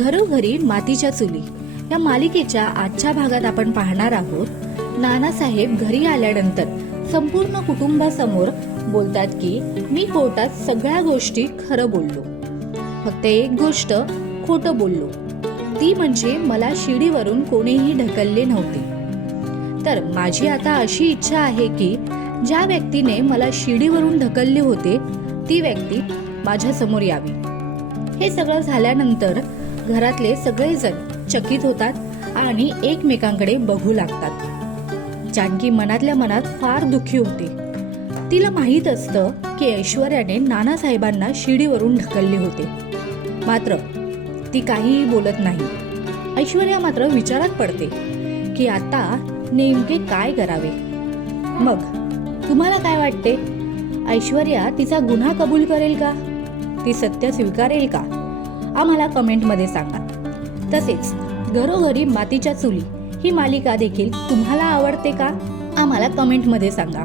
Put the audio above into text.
घरोघरी मातीच्या चुली या मालिकेच्या आजच्या भागात आपण पाहणार आहोत. नानासाहेब घरी आल्यानंतर संपूर्ण कुटुंबासमोर बोलतात की मी कोर्टात सगळ्या गोष्टी खरं बोललो, फक्त एक गोष्ट खोटं बोललो, ती म्हणजे मला शिडीवरून कोणीही ढकलले नव्हते. तर माझी आता अशी इच्छा आहे की ज्या व्यक्तीने मला शिडीवरून ढकलले होते ती व्यक्ती माझ्या समोर यावी. हे सगळं झाल्यानंतर घरातले सगळेजण चकित होतात आणि एकमेकांकडे बघू लागतात. जानकी मनातल्या मनात फार दुःखी होते. तिला माहीत असतं की ऐश्वर्याने नानासाहेबांना शिडीवरून ढकलले होते, मात्र ती काहीही बोलत नाही. ऐश्वर्या मात्र विचारात पडते की आता नेमके काय करावे. मग तुम्हाला काय वाटते? ऐश्वर्या तिचा गुन्हा कबूल करेल का? ती सत्य स्वीकारेल का? आम्हाला कमेंटमध्ये सांगा. तसेच घरोघरी मातीच्या चुली ही मालिका देखील तुम्हाला आवडते का? आम्हाला कमेंटमध्ये सांगा.